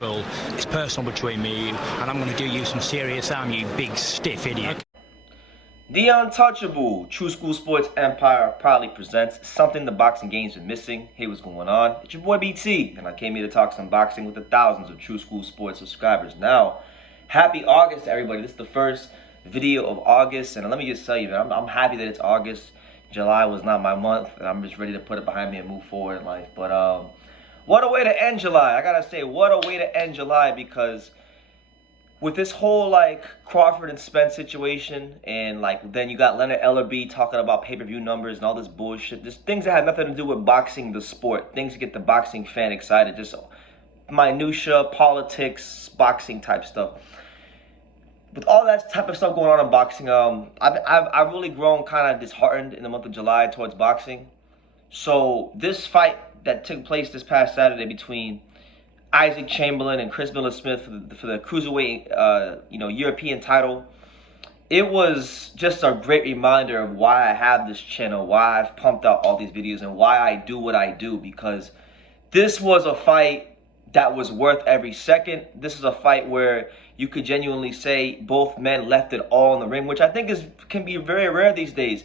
Well, it's personal between me and you, and I'm going to do you some serious harm, you big stiff idiot. The Untouchable True School Sports Empire proudly presents something the boxing game's been missing. Hey, what's going on? It's your boy BT, and I came here to talk some boxing with the thousands of True School Sports subscribers. Now, happy August to everybody. This is the first video of August, and let me just tell you, man, I'm happy that it's August. July was not my month, and I'm just ready to put it behind me and move forward in life. But what a way to end July. I gotta say, what a way to end July, because with this whole like Crawford and Spence situation, and like then you got Leonard Ellerby talking about pay-per-view numbers and all this bullshit. Just things that had nothing to do with boxing, the sport. Things to get the boxing fan excited. Just minutia, politics, boxing type stuff. With all that type of stuff going on in boxing, I've really grown kind of disheartened in the month of July towards boxing. So this fight that took place this past Saturday between Isaac Chamberlain and Chris Billam-Smith for the cruiserweight, European title, it was just a great reminder of why I have this channel, why I've pumped out all these videos, and why I do what I do. Because this was a fight that was worth every second. This is a fight where you could genuinely say both men left it all in the ring, which I think can be very rare these days.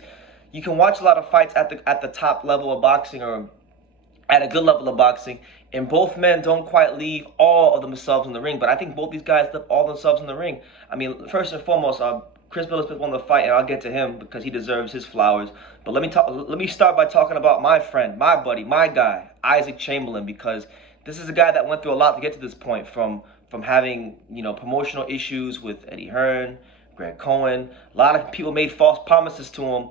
You can watch a lot of fights at the top level of boxing, or at a good level of boxing, and both men don't quite leave all of themselves in the ring. But I think both these guys left all themselves in the ring. I mean, first and foremost, Chris Billam-Smith won the fight, and I'll get to him because he deserves his flowers. But let me start by talking about my friend, my buddy, my guy, Isaac Chamberlain, because this is a guy that went through a lot to get to this point, from having, promotional issues with Eddie Hearn, Greg Cohen. A lot of people made false promises to him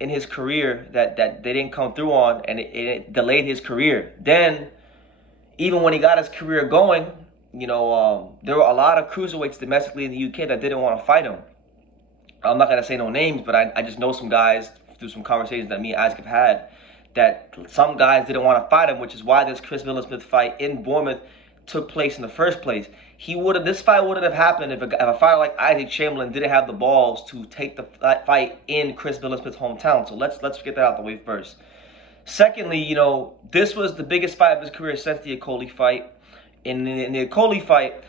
in his career that they didn't come through on, and it delayed his career. Then, even when he got his career going, there were a lot of cruiserweights domestically in the UK that didn't want to fight him. I'm not going to say no names, but I just know some guys through some conversations that me and Isaac have had, that some guys didn't want to fight him, which is why this Chris Billam-Smith fight in Bournemouth took place in the first place. This fight wouldn't have happened if a fighter like Isaac Chamberlain didn't have the balls to take the fight in Chris Billam-Smith's hometown. So let's get that out the way first. Secondly, this was the biggest fight of his career since the Okoli fight. In the Okoli fight,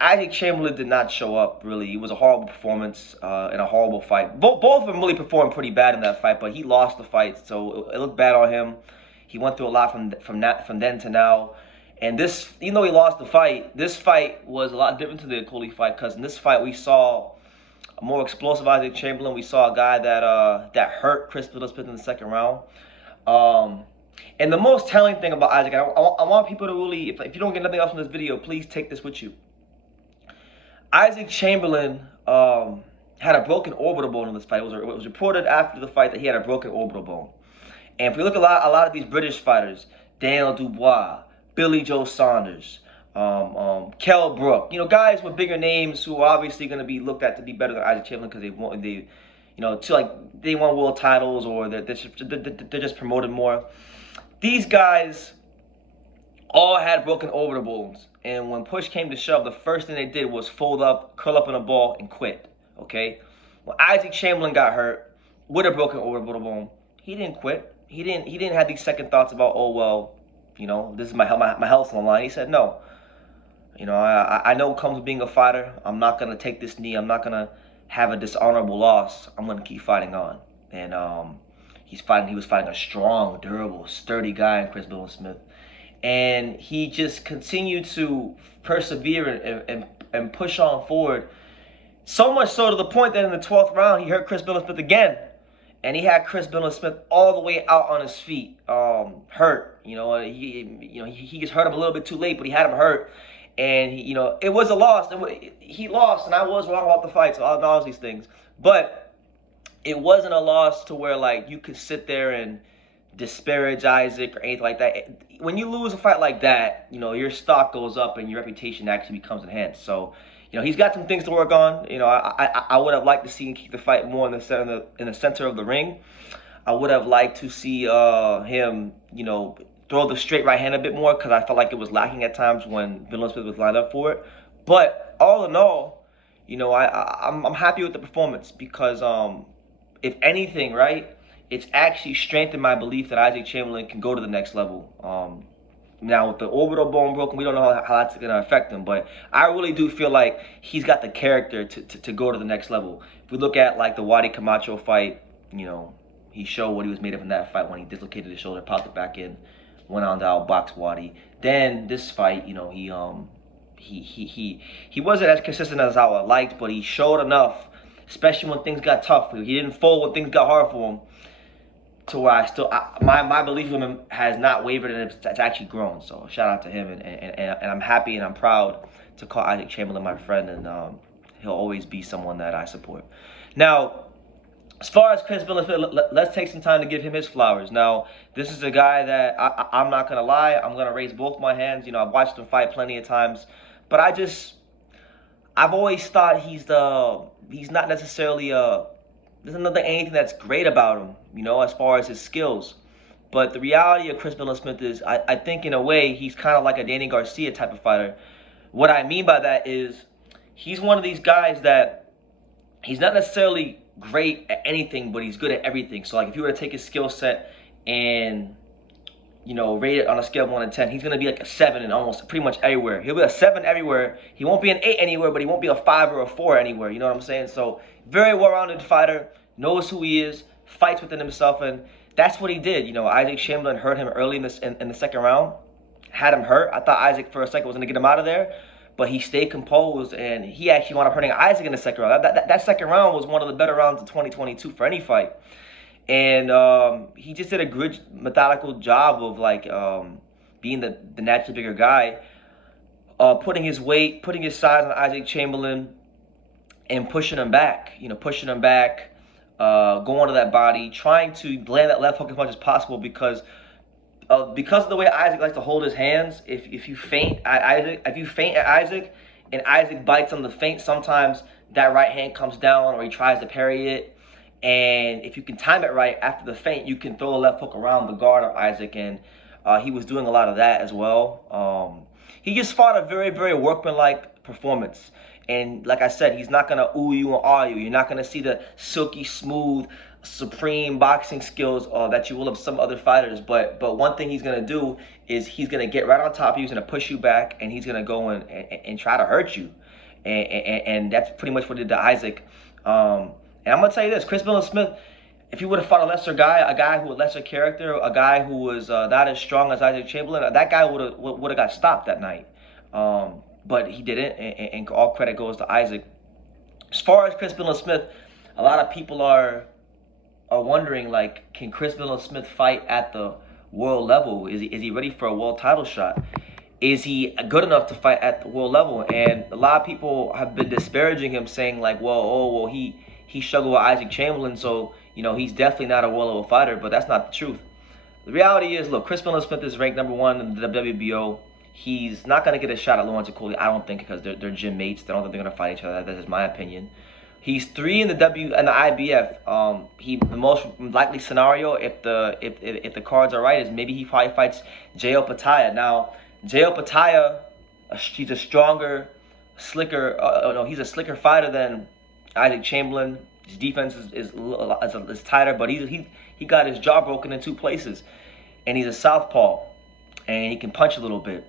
Isaac Chamberlain did not show up, really. It was a horrible performance and a horrible fight. Both of them really performed pretty bad in that fight, but he lost the fight, so it looked bad on him. He went through a lot from then to now. And this, even though he lost the fight, this fight was a lot different to the Okoli fight, because in this fight we saw a more explosive Isaac Chamberlain. We saw a guy that hurt Chris Billam-Smith in the second round. And the most telling thing about Isaac, I want people to really, if you don't get nothing else from this video, please take this with you. Isaac Chamberlain had a broken orbital bone in this fight. It was reported after the fight that he had a broken orbital bone. And if you look at a lot of these British fighters, Daniel Dubois, Billy Joe Saunders, Kell Brook, guys with bigger names who are obviously going to be looked at to be better than Isaac Chamberlain because they won world titles, or they're just promoted more. These guys all had broken orbital bones, and when push came to shove, the first thing they did was fold up, curl up in a ball, and quit. Okay, when Isaac Chamberlain got hurt with a broken orbital bone, he didn't quit. He didn't have these second thoughts about, oh well, this is my health on the line. He said, no. I know it comes with being a fighter. I'm not going to take this knee. I'm not going to have a dishonorable loss. I'm going to keep fighting on. And he was fighting a strong, durable, sturdy guy in Chris Billam-Smith. And he just continued to persevere and push on forward. So much so to the point that in the 12th round, he hurt Chris Billam-Smith again. And he had Chris Billam-Smith all the way out on his feet, hurt. He just hurt him a little bit too late, but he had him hurt. And it was a loss. He lost, and I was wrong about the fight, so I'll acknowledge these things. But it wasn't a loss to where like you could sit there and disparage Isaac or anything like that. When you lose a fight like that, your stock goes up and your reputation actually becomes enhanced. So he's got some things to work on. I would have liked to see him keep the fight more in the center of the ring. I would have liked to see him, throw the straight right hand a bit more, because I felt like it was lacking at times when Billam-Smith was lined up for it. But all in all, I'm happy with the performance, because if anything, right, it's actually strengthened my belief that Isaac Chamberlain can go to the next level. Now, with the orbital bone broken, we don't know how that's going to affect him. But I really do feel like he's got the character to go to the next level. If we look at, like, the Wadi Camacho fight, you know, he showed what he was made of in that fight when he dislocated his shoulder, popped it back in, went on to outbox Wadi. Then this fight, you know, he wasn't as consistent as I would have liked, but he showed enough, especially when things got tough. He didn't fold when things got hard for him, to where my belief in him has not wavered, and it's actually grown. So shout out to him, and I'm happy and I'm proud to call Isaac Chamberlain my friend, and he'll always be someone that I support. Now, as far as Chris Billam-Smith, let's take some time to give him his flowers. Now, this is a guy that I'm not gonna lie, I'm gonna raise both my hands. You know, I've watched him fight plenty of times, but I've always thought he's not necessarily there's nothing anything that's great about him, you know, as far as his skills. But the reality of Chris Billam-Smith is, I think in a way, he's kind of like a Danny Garcia type of fighter. What I mean by that is, he's one of these guys that he's not necessarily great at anything, but he's good at everything. So, like, if you were to take his skill set and, you know, rate it on a scale of 1 to 10, he's going to be like a 7 in almost pretty much everywhere. He'll be a 7 everywhere. He won't be an 8 anywhere, but he won't be a 5 or a 4 anywhere. You know what I'm saying? So, very well-rounded fighter, knows who he is, fights within himself, and that's what he did. You know, Isaac Chamberlain hurt him early in the second round, had him hurt. I thought Isaac for a second was going to get him out of there, but he stayed composed, and he actually wound up hurting Isaac in the second round. That second round was one of the better rounds of 2022 for any fight. And he just did a good, methodical job of, like, being the naturally bigger guy, putting his weight, putting his size on Isaac Chamberlain, and pushing him back. You know, pushing him back, going to that body, trying to land that left hook as much as possible, because of the way Isaac likes to hold his hands. If you feint at Isaac, and Isaac bites on the feint, sometimes that right hand comes down, or he tries to parry it. And if you can time it right after the feint, you can throw a left hook around the guard of Isaac, and he was doing a lot of that as well. He just fought a very, very workmanlike performance. And like I said, he's not going to ooh you and ah you. You're not going to see the silky smooth, supreme boxing skills that you will of some other fighters. But one thing he's going to do is he's going to get right on top of you. He's going to push you back, and he's going to go and try to hurt you. And that's pretty much what he did to Isaac. And I'm going to tell you this, Chris Billam-Smith, if he would have fought a lesser guy, a guy who had lesser character, a guy who was not as strong as Isaac Chamberlain, that guy would have got stopped that night. But he didn't, and all credit goes to Isaac. As far as Chris Billam-Smith, a lot of people are wondering, like, can Chris Billam-Smith fight at the world level? Is he ready for a world title shot? Is he good enough to fight at the world level? And a lot of people have been disparaging him, saying, like, well, he struggled with Isaac Chamberlain, so, you know, he's definitely not a world level fighter. But that's not the truth. The reality is, look, Chris Billam-Smith is ranked #1 in the WBO. He's not going to get a shot at Lawrence Okolie, I don't think, because they're gym mates. I don't think they're going to fight each other. That's just my opinion. He's 3 in the IBF. The most likely scenario, if the cards are right, is maybe he probably fights J.O. Pataya. Now, J.O. Pataya, he's a stronger, slicker. He's a slicker fighter than Isaac Chamberlain. His defense is tighter, but he got his jaw broken in 2 places, and he's a southpaw, and he can punch a little bit.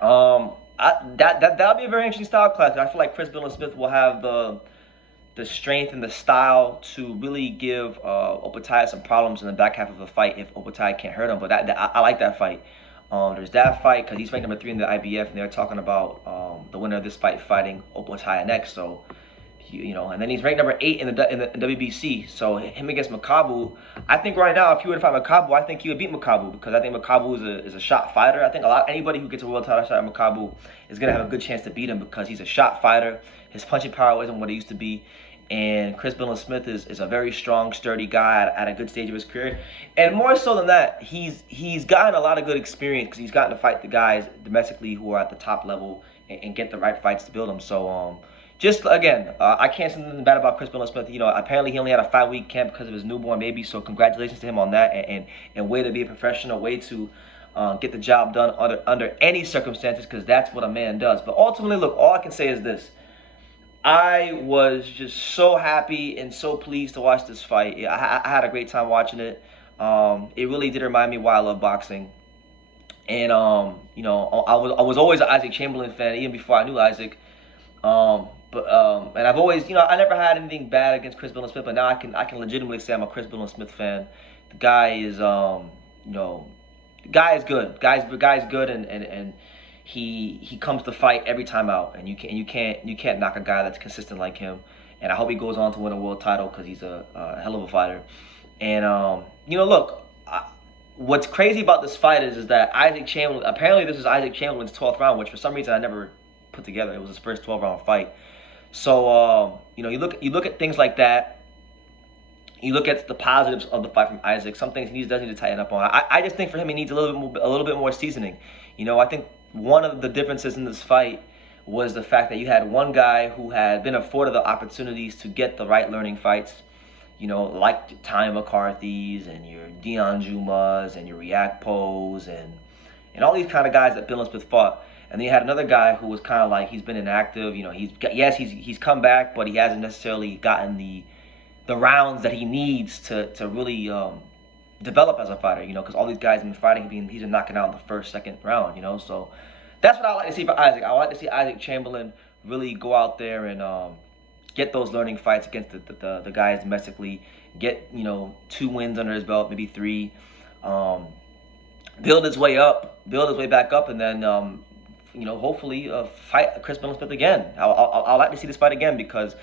That'll be a very interesting style clash. I feel like Chris Billam-Smith will have the strength and the style to really give Opataya some problems in the back half of the fight if Opataya can't hurt him. But I like that fight. There's that fight because he's ranked #3 in the IBF, and they're talking about the winner of this fight fighting Opataya next. So, you know, and then he's ranked #8 in the WBC. So him against Makabu, I think right now, if he were to fight Makabu, I think he would beat Makabu, because I think Makabu is a shot fighter. I think anybody who gets a world title shot at Makabu is gonna have a good chance to beat him, because he's a shot fighter. His punching power isn't what it used to be. And Chris Billam-Smith is a very strong, sturdy guy at a good stage of his career. And more so than that, he's gotten a lot of good experience, because he's gotten to fight the guys domestically who are at the top level and get the right fights to build them. So just again, I can't say anything bad about Chris Billam-Smith. You know, apparently he only had a 5-week camp because of his newborn baby. So congratulations to him on that, and way to be a professional, way to get the job done under any circumstances, because that's what a man does. But ultimately, look, all I can say is this. I was just so happy and so pleased to watch this fight. I had a great time watching it. It really did remind me why I love boxing. And I was always an Isaac Chamberlain fan even before I knew Isaac. And I've always, I never had anything bad against Chris Billam-Smith, but now I can legitimately say I'm a Chris Billam-Smith fan. The guy is the guy is good. Guy's good, and he comes to fight every time out, and you can't knock a guy that's consistent like him. And I hope he goes on to win a world title because he's a hell of a fighter. And look, what's crazy about this fight is that Isaac Chamberlain, apparently this is Isaac Chamberlain's 12th round, which for some reason I never put together. It was his first 12-round fight. So you look at things like that. You look at the positives of the fight from Isaac. Some things he does need to tighten up on. I just think for him he needs a little bit more seasoning. I think one of the differences in this fight was the fact that you had one guy who had been afforded the opportunities to get the right learning fights, like Ty McCarthy's and your Deion Jumas and your Riakpos and all these kind of guys that Billam-Smith fought. And then you had another guy who was kind of like, he's been inactive. He's come back, but he hasn't necessarily gotten the rounds that he needs to really develop as a fighter, because all these guys have been fighting, he's been knocking out in the first, second round, so that's what I like to see for Isaac. I like to see Isaac Chamberlain really go out there and get those learning fights against the guys domestically, get 2 wins under his belt, maybe 3, build his way back up, and then hopefully fight Chris Billam-Smith again. I'd like to see this fight again because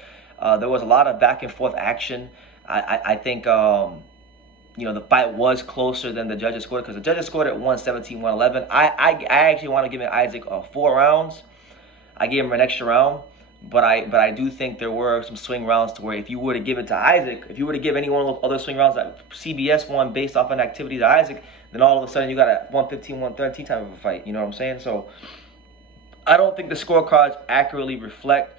there was a lot of back and forth action. I think the fight was closer than the judges scored, because the judges scored at 117, 111. I actually want to give Isaac 4 rounds. I gave him an extra round, but I do think there were some swing rounds to where if you were to give it to Isaac, if you were to give any one of those other swing rounds that CBS won based off an activity to Isaac, then all of a sudden you got a 115, 113 type of a fight. You know what I'm saying? So I don't think the scorecards accurately reflect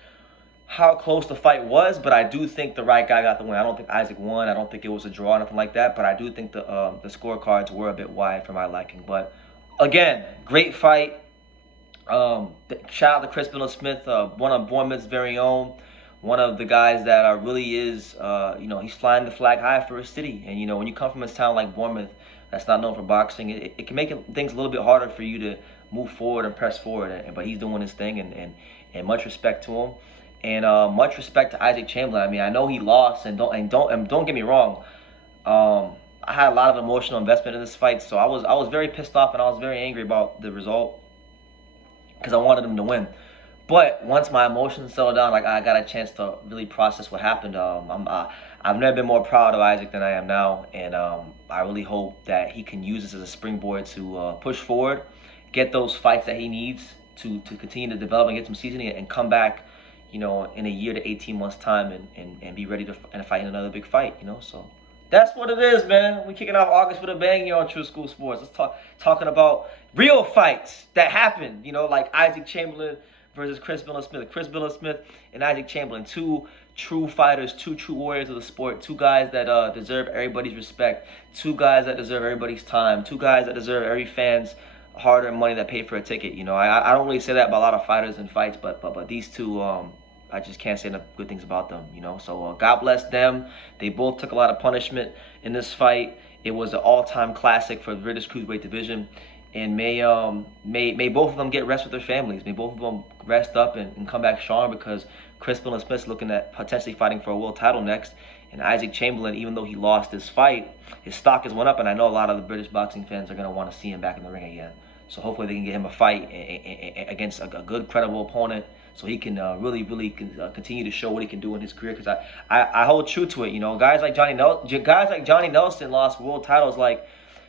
how close the fight was, but I do think the right guy got the win. I don't think Isaac won. I don't think it was a draw or nothing like that, but I do think the scorecards were a bit wide for my liking. But again, great fight. Shout out to Chris Billam-Smith, one of Bournemouth's very own, one of the guys that really is, he's flying the flag high for his city. And when you come from a town like Bournemouth that's not known for boxing, it can make things a little bit harder for you to move forward and press forward. But he's doing his thing, and much respect to him. And much respect to Isaac Chamberlain. I mean, I know he lost, and don't get me wrong. I had a lot of emotional investment in this fight, so I was very pissed off and I was very angry about the result because I wanted him to win. But once my emotions settled down, I got a chance to really process what happened. I've never been more proud of Isaac than I am now, and I really hope that he can use this as a springboard to push forward, get those fights that he needs to continue to develop and get some seasoning and come back, in a year to 18 months time and be ready to fight in another big fight, So that's what it is, man. We kicking off August with a bang here on True School Sports. Let's talking about real fights that happened, like Isaac Chamberlain versus Chris Billam-Smith. Chris Billam-Smith and Isaac Chamberlain, 2 true fighters, 2 true warriors of the sport, 2 guys that deserve everybody's respect, 2 guys that deserve everybody's time, 2 guys that deserve every fan's hard-earned money that paid for a ticket. I don't really say that about a lot of fighters and fights, but these 2, I just can't say enough good things about them, So God bless them. They both took a lot of punishment in this fight. It was an all-time classic for the British Cruiserweight division. And may both of them get rest with their families. May both of them rest up and come back strong, because Chris Billam-Smith's looking at potentially fighting for a world title next. And Isaac Chamberlain, even though he lost this fight, his stock has went up, and I know a lot of the British boxing fans are going to want to see him back in the ring again. So hopefully they can get him a fight against a good, credible opponent, so he can really continue to show what he can do in his career. Because I hold true to it. Guys like Johnny Nelson lost world titles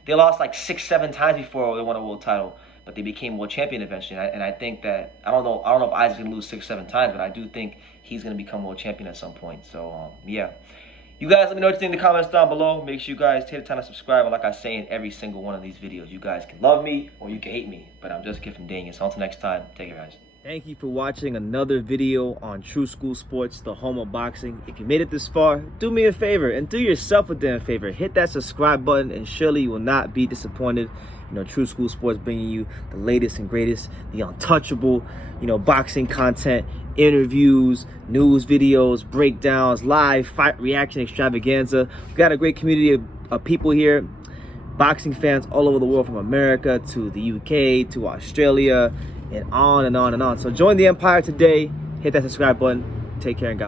they lost 6-7 times before they won a world title, but they became world champion eventually. And I think that I don't know if Isaac's gonna lose 6-7 times, but I do think he's gonna become world champion at some point. So yeah. You guys let me know what you think in the comments down below. Make sure you guys take the time to subscribe. And like I say in every single one of these videos, you guys can love me or you can hate me, but I'm just a kid from Daniel. So until next time, take care, guys. Thank you for watching another video on True School Sports, the home of boxing. If you made it this far, do me a favor and do yourself a damn favor. Hit that subscribe button and surely you will not be disappointed. True School Sports bringing you the latest and greatest, the untouchable, boxing content, interviews, news videos, breakdowns, live fight reaction extravaganza. We've got a great community of people here. boxing fans all over the world, from America to the UK to Australia and on and on and on. So join the empire today. Hit that subscribe button. Take care and God.